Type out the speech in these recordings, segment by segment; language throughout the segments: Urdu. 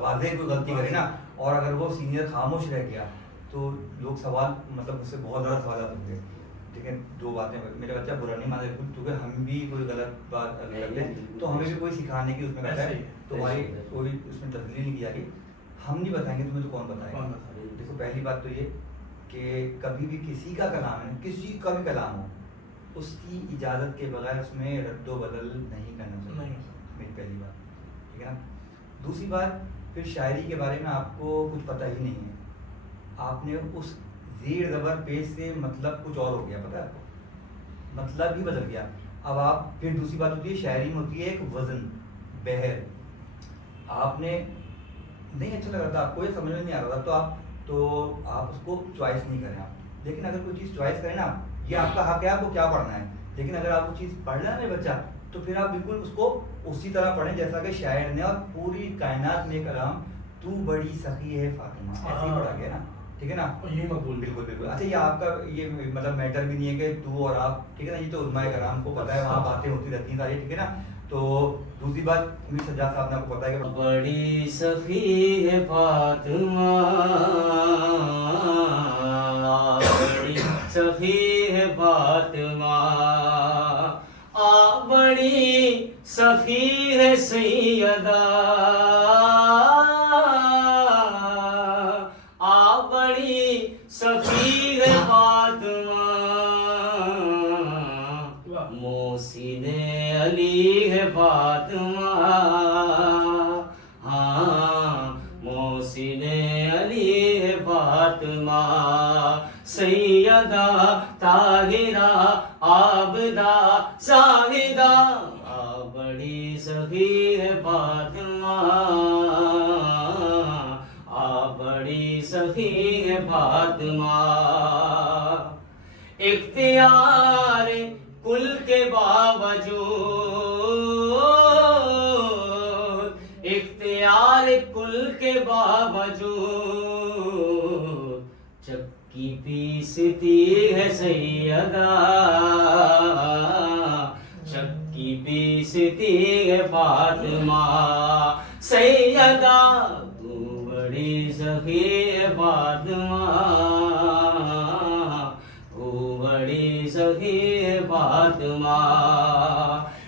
واضح کوئی غلطی کرے نا اور اگر وہ سینئر خاموش رہ گیا تو لوگ سوال مطلب اس سے بہت زیادہ سوالات ہوں گے. ٹھیک ہے, دو باتیں, میرا بچہ برا نہیں مانا بالکل, کیونکہ ہم بھی کوئی غلط بات کرتے ہیں تو ہمیں بھی کوئی سکھانے کی اس میں کرتا ہے, تو ہماری کوئی اس میں تبدیلی نہیں کی جا رہی. ہم نہیں بتائیں گے تمہیں تو کون بتائے گا. دیکھو پہلی بات تو یہ کہ کبھی بھی کسی کا کلام ہے, کسی کا بھی کلام ہو, اس کی اجازت کے بغیر اس میں رد و بدل نہیں کرنا چاہیے, میری پہلی بات. ٹھیک ہے نا. دوسری بات, پھر شاعری کے بارے میں آپ کو کچھ پتہ ہی نہیں ہے, آپ نے اس زیر زبر پیش سے مطلب کچھ اور ہو گیا, پتہ ہے آپ کو, مطلب ہی بدل گیا. اب آپ, پھر دوسری بات ہوتی ہے شاعری میں ہوتی ہے ایک وزن, بہر. آپ نے نہیں اچھا لگ رہا تھا, آپ کو یہ سمجھ میں نہیں آ رہا تھا, تو آپ اس کو چوائس نہیں کریں آپ. لیکن اگر کوئی چیز چوائس کریں نا, یہ آپ کا حق ہے آپ کو کیا پڑھنا ہے, لیکن اگر آپ وہ چیز پڑھ لیں میرے بچہ, تو پھر آپ بالکل اس کو اسی طرح پڑھیں جیسا کہ شاعر نے, اور پوری کائنات میں کلام تو بڑی سخی ہے فاطمہ, ایسے ہی پڑھا گیا نا. ٹھیک ہے نا, یہ مقبول. بالکل بالکل. اچھا, یہ آپ کا یہ مطلب میٹر بھی نہیں ہے کہ تو اور آپ, ٹھیک ہے نا, یہ تو علماء کرام کو پتہ ہے, وہاں باتیں ہوتی رہتی ہیں ساری. ٹھیک ہے نا. تو دوسری بات, امیر سجاد صاحب نے آپ کو پتہ ہے کہ بڑی سخی ہے فاطمہ, بڑی سخی ہے فاطمہ, بڑی سخی ہے سیدہ, بڑی سخی ہے فاطمہ, محسن علی ہے فاطمہ, ہاں محسن علی ہے فاطمہ, سیدہ طاہرہ عابدہ زاہدہ, بڑی سخی ہے فاطمہ, بڑی سخی ہے فاطمہ. اختیار کل کے باوجود, اختیار کل کے باوجود, چکی پیستی ہے سیدہ, چکی پیستی ہے فاطمہ, سیدہ تو بڑی سخی ہے فاطمہ, بڑی سخی ہے فاطمہ.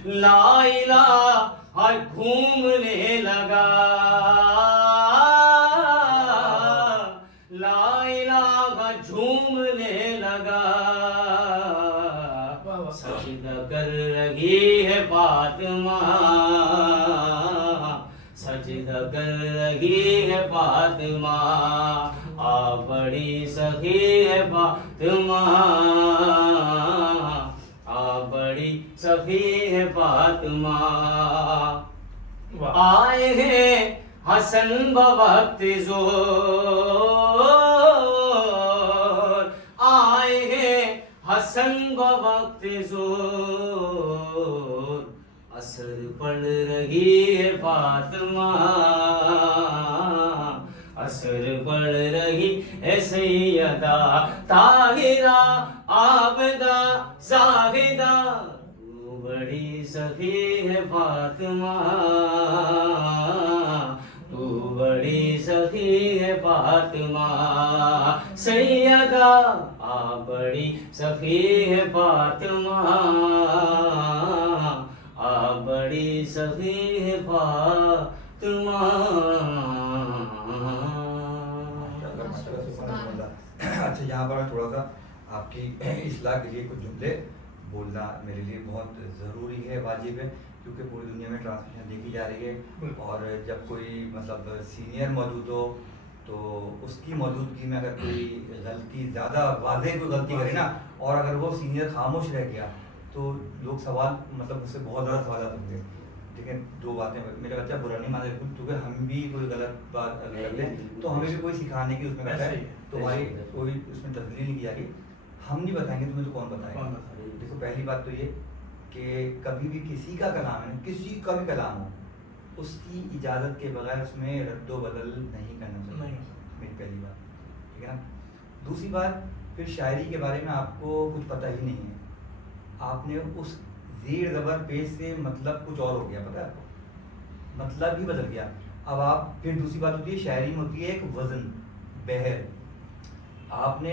لا الہ گھومنے لگا, لا الہ جھومنے لگا, سجدہ کر رہی ہے فاطمہ, سجدہ کر رہی ہے فاطمہ, بڑی سخی ہے فاطمہ, بڑی سخی ہے فاطمہ. آئے ہیں حسن بوقت زور, آئے ہیں حسن بوقت زور, اثر پڑ رہی ہے فاطمہ, اثر پڑ رہی ہے سیدہ طاہرہ عابدہ زاہدہ, تو بڑی سخی ہے فاطمہ, تو بڑی سخی ہے فاطمہ, سیدہ بڑی سخی ہے فاطمہ, بڑی سخی ہے فاطمہ. اچھا, یہاں پر تھوڑا سا آپ کی اصلاح کے لیے کچھ جملے بولنا میرے لیے بہت ضروری ہے, واجب ہے, کیونکہ پوری دنیا میں ٹرانسمیشن دیکھی جا رہی ہے, اور جب کوئی مطلب سینئر موجود ہو تو اس کی موجودگی میں اگر کوئی غلطی, زیادہ واضح کوئی غلطی کرے نا, اور اگر وہ سینئر خاموش رہ گیا تو لوگ سوال مطلب اس سے بہت زیادہ سوالات ہوں گے. ٹھیک ہے, دو باتیں, میرا بچہ برا نہیں مانا بالکل, کیونکہ ہم بھی کوئی غلط بات کرتے ہیں تو ہمیں بھی کوئی سکھانے کی اس میں کرتا ہے, تو ہماری کوئی اس میں تبدیلی نہیں کی جا رہی. ہم نہیں بتائیں گے تمہیں تو کون بتائے گا. دیکھو پہلی بات تو یہ کہ کبھی بھی کسی کا کلام ہے, کسی کا بھی کلام ہو, اس کی اجازت کے بغیر اس میں رد و بدل نہیں کرنا چاہیے, میری پہلی بات. ٹھیک ہے نا. دوسری بات, پھر شاعری کے بارے میں آپ کو کچھ پتہ ہی نہیں ہے, آپ نے اس زیر زبر پیش سے مطلب کچھ اور ہو گیا, پتہ ہے آپ کو, مطلب ہی بدل گیا. اب آپ پھر دوسری بات ہوتی ہے شاعری میں ہوتی ہے ایک وزن بہر. آپ نے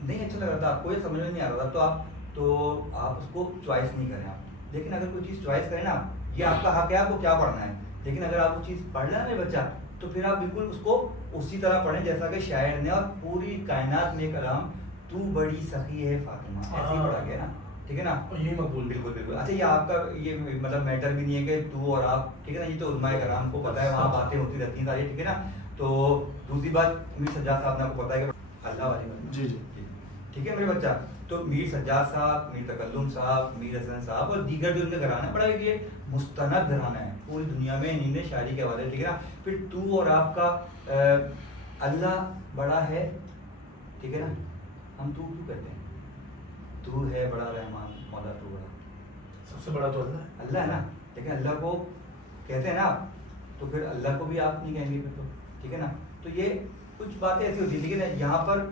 نہیں اچھا لگ رہا تھا آپ کو, یہ سمجھ میں نہیں آ رہا تھا, تو آپ اس کو چوائس نہیں کریں آپ. لیکن اگر کوئی چیز چوائس کریں نا, یہ آپ کا حق ہے آپ کو کیا پڑھنا ہے, لیکن اگر آپ وہ چیز پڑھ لیں نا میرے بچہ, تو پھر آپ بالکل اس کو اسی طرح پڑھیں جیسا کہ شاعر نے, اور پوری کائنات میں کلام تو بڑی سخی ہے فاطمہ ایسے ہی پڑھا گیا نا, ٹھیک ہے نا, یہ مقبول. بالکل بالکل. اچھا یہ آپ کا یہ مطلب میٹر بھی نہیں ہے کہ تو اور آپ, ٹھیک ہے نا, یہ تو علماء کرام کو پتہ ہے, وہاں باتیں ہوتی رہتی ہیں ساری, ٹھیک ہے نا. تو دوسری بات میر سجاد صاحب نے آپ کو پتہ ہے کہ اللہ والی بات, جی جی ٹھیک ہے میرے بچہ. تو میر سجاد صاحب, میر تکلم صاحب, میر حسن صاحب اور دیگر جو ان کے گھرانے پڑا ہے, یہ مستند گھرانہ ہے پوری دنیا میں, انہیں شاعری کے حوالے, ٹھیک ہے نا. پھر تو اور آپ کا اللہ بڑا ہے, ٹھیک ہے نا, ہم تو کیوں کہتے ہیں, تو ہے بڑا رحمان مولا, تو بڑا, سب سے بڑا تو اللہ اللہ ہے نا, لیکن اللہ کو کہتے ہیں نا آپ, تو پھر اللہ کو بھی آپ نہیں کہیں گے پھر, تو ٹھیک ہے نا. تو یہ کچھ باتیں ایسی ہوتی ہیں, لیکن یہاں پر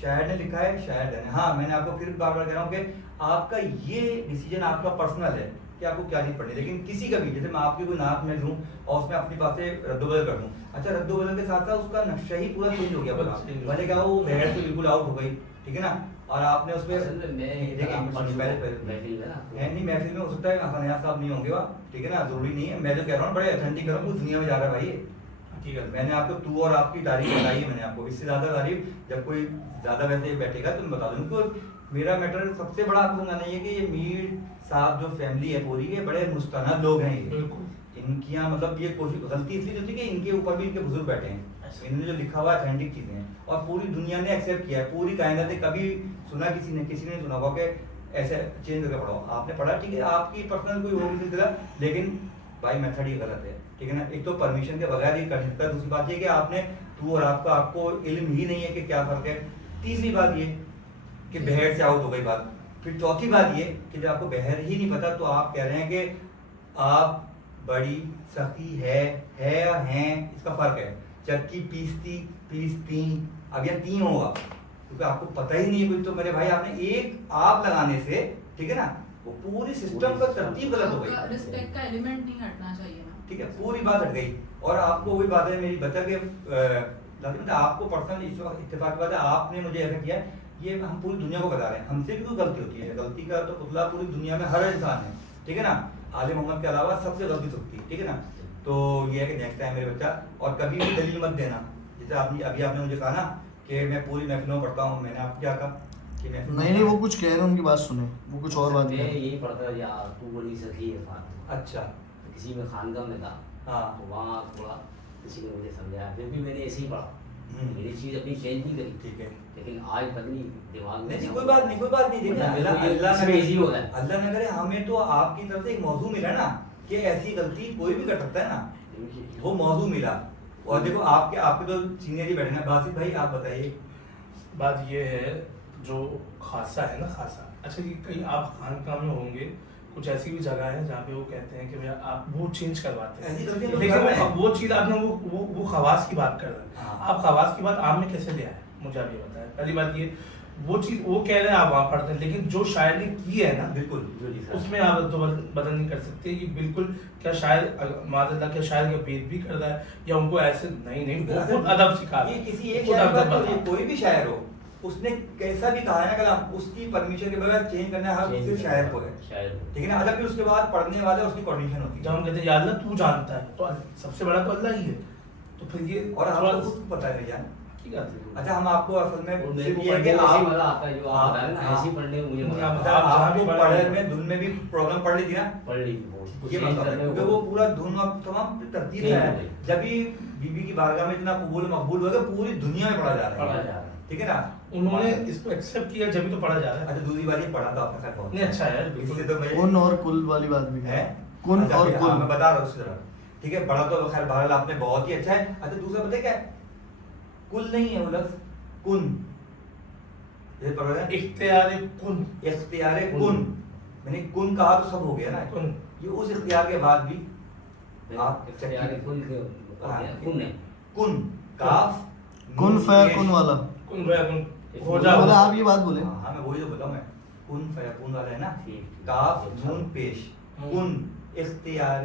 شاعر نے لکھا ہے, شاعر نے, ہاں میں نے آپ کو پھر بار بار کہہ رہا ہوں کہ آپ کا یہ ڈیسیجن آپ کا پرسنل ہے کہ آپ کو کیا چیز پڑھنی ہے. لیکن کسی کا بھی, جیسے میں آپ کی کوئی نعت میں لوں اور اس میں اپنی باتیں رد و بدل کر دوں, اچھا رد و بدل کے ساتھ ساتھ اس کا نقشہ ہی پورا چینج ہو گیا, بھلے کیا وہ بہر سے بالکل آؤٹ ہو گئی, ٹھیک ہے نا, اور آپ نے اس پہ نہیں محفل میں ہو سکتا ہے حسن نیاز صاحب نہیں ہوں گے وہاں, ٹھیک ہے نا, ضروری نہیں ہے. میں جو کہہ رہا ہوں بڑے اتھینٹک کر رہا ہوں, دنیا میں جا رہا ہے بھائی, میں نے آپ کو تو اور آپ کی تعریف بتائی ہے, میں نے آپ کو اس سے زیادہ تعریف جب کوئی زیادہ ویسے بیٹھے گا تو میں بتا دوں کہ میرا میٹر سب سے بڑا آپ کو نہیں ہے کہ یہ میر صاحب جو فیملی ہے پوری, یہ بڑے مستند لوگ ہیں, یہ ان کی یہاں مطلب یہ کوشش غلطی اس لیے ہوتی ہے کہ ان کے اوپر بھی ان کے بزرگ بیٹھے ہیں, انہوں نے جو لکھا ہوا اتھینٹک چیزیں ہیں, اور پوری دنیا نے ایکسیپٹ کیا ہے, پوری کائنات نے کبھی سنا کسی نے نہیں سنا ہوا کہ ایسے چینج کر کے پڑھاؤ. آپ نے پڑھا, ٹھیک ہے, آپ کی پرسنل کوئی ہوگی سلسلہ, لیکن بھائی میتھڈ ہی غلط ہے, ٹھیک ہے نا. ایک تو پرمیشن کے بغیر ہی کر سکتا ہے, دوسری بات یہ کہ آپ نے تو اور آپ کو علم ہی نہیں ہے کہ کیا فرق ہے, تیسری بات یہ کہ بہر سے آؤٹ ہو گئی بات, پھر چوتھی بات یہ کہ جب آپ کو بہر ہی نہیں پتا تو آپ کہہ رہے ہیں کہ آپ بڑی سخی ہے اور ہیں, اس کا فرق ہے. چکی پیستی, اب یہ تین ہوگا کیونکہ آپ کو پتہ ہی نہیں ہے کچھ, تو میرے بھائی آپ نے ایک آپ لگانے سے, ٹھیک ہے نا, وہ پوری سسٹم کا ترتیب غلط ہو گئی, رسپیکٹ کا ایلیمنٹ نہیں ہٹنا چاہیے نا, ٹھیک ہے, پوری بات ہٹ گئی. اور آپ کو وہی بات ہے میری بچہ کے لازم آپ کو پرسنل اس وقت اتفاق کی بات ہے, آپ نے مجھے ایسا کیا, یہ ہم پوری دنیا کو بتا رہے ہیں, ہم سے بھی کوئی غلطی ہوتی ہے, غلطی کا تو پتلا پوری دنیا میں ہر انسان ہے, ٹھیک ہے نا, عالم محمد کے علاوہ سب سے غلطی سکتی ہے, ٹھیک ہے نا. تو یہ ہے کہ نیکسٹ ٹائم میرے بچہ, اور کبھی بھی دلیل مت دینا, جیسے ابھی آپ نے مجھے کہا نا کہ میں پوری محفلوں میں پڑھتا ہوں, میں نے آپ کیا کہا کہ نہیں وہ کچھ کہہ رہے ہیں, ان کی بات سنیں, وہ کچھ اور بات میں یہی پڑھتا یار تو بڑی سخی ہے فاطمہ. اچھا, کسی میں خاندان میں تھا, ہاں, وہاں تھوڑا کسی نے مجھے سمجھایا, پھر بھی میں نے ایسے ہی پڑھا, میری چیز اپنی چینج نہیں کری, ٹھیک ہے, لیکن آج تک نہیں دماغ میں, نہیں کوئی بات نہیں, کوئی بات نہیں, اللہ نہ کرے, ہمیں تو آپ کی طرف سے ایک موضوع ملا نا کہ ایسی غلطی کوئی بھی کر سکتا ہے نا, وہ موضوع ملا. اور دیکھو آپ کے تو سینئر ہی بیٹھے ہیں, باسط بھائی آپ بتائیے. بات یہ ہے جو خاصہ ہے نا, خاصہ, اچھا یہ کہیں آپ خانقاہ میں ہوں گے, کچھ ایسی بھی جگہ ہے جہاں پہ وہ کہتے ہیں کہ بھیا آپ وہ چینج کرواتے ہیں, لیکن وہ چیز آپ نے وہ خواص کی بات کر رہے ہیں, آپ خواص کی بات آپ نے کیسے لیا ہے, مجھے آپ یہ بتائیں. پہلی بات یہ, وہ چیز وہ کہہ رہے ہیں آپ وہاں پڑھتے ہیں, لیکن جو شاعر نے کی ہے نا بالکل اس میں آپ تو بدل نہیں کر سکتے. یہ بالکل کیا شاعر معاذ اللہ کیا شاعر کا بید بھی کرتا ہے, یا ان کو ایسے نہیں وہ خود ادب سکھا, یہ کسی ایک شاعر, کوئی بھی شاعر ہو, اس نے کیسا بھی کہا ہے نا کلام, اس کی پرمیشن کے بغیر چینج کرنا ہر صرف شاعر کو ہے, ٹھیک ہے نا. اگر پھر اس کے بعد پڑھنے والا اس کی پرمیشن ہوتی ہے, جب ہم کہتے ہیں یا اللہ تو جانتا ہے, تو سب سے بڑا تو اللہ ہی ہے, تو پھر یہ اور آپ کو خود پتہ ہے جان. اچھا ہم آپ کو اصل میں آپ کو پڑھنے میں دھن میں بھی پرابلم پڑ لی تھی نا, یہ مطلب ہے کیونکہ وہ پورا دھن تمام ترتیب ہے, جب بھی بی بی کی بارگاہ میں اتنا قبول مقبول ہو گیا, پوری دنیا میں پڑھا جا رہا ہے, ٹھیک ہے نا. انہوں نے اس کو ایکسیپٹ کیا جبھی تو پڑھا جا رہا ہے. اچھا دوسری بار یہ پڑھا تھا آپ نے بہت نہیں اچھا ہے, اس سے تو کن اور کل والی بات بھی ہے, کن اور کل میں بتا رہا ہوں اسی طرح, ٹھیک ہے. پڑھا تو خیر بہرحال آپ نے بہت ہی اچھا ہے. اچھا دوسرا پتہ کیا ہے, کل نہیں ہے وہ لفظ, کن, اختیار کن, اختیار کن, میں نے کن کہا تو سب ہو گیا نا, یہ اس اختیار کے بعد بھی آپ کن کاف کن فیکن والا, کن فیکن ہو جا, آپ یہ بات بولیں. ہاں میں وہی تو بولا ہوں, میں کن فیکن والا ہے نا, کاف نون پیش, کن اختیار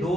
2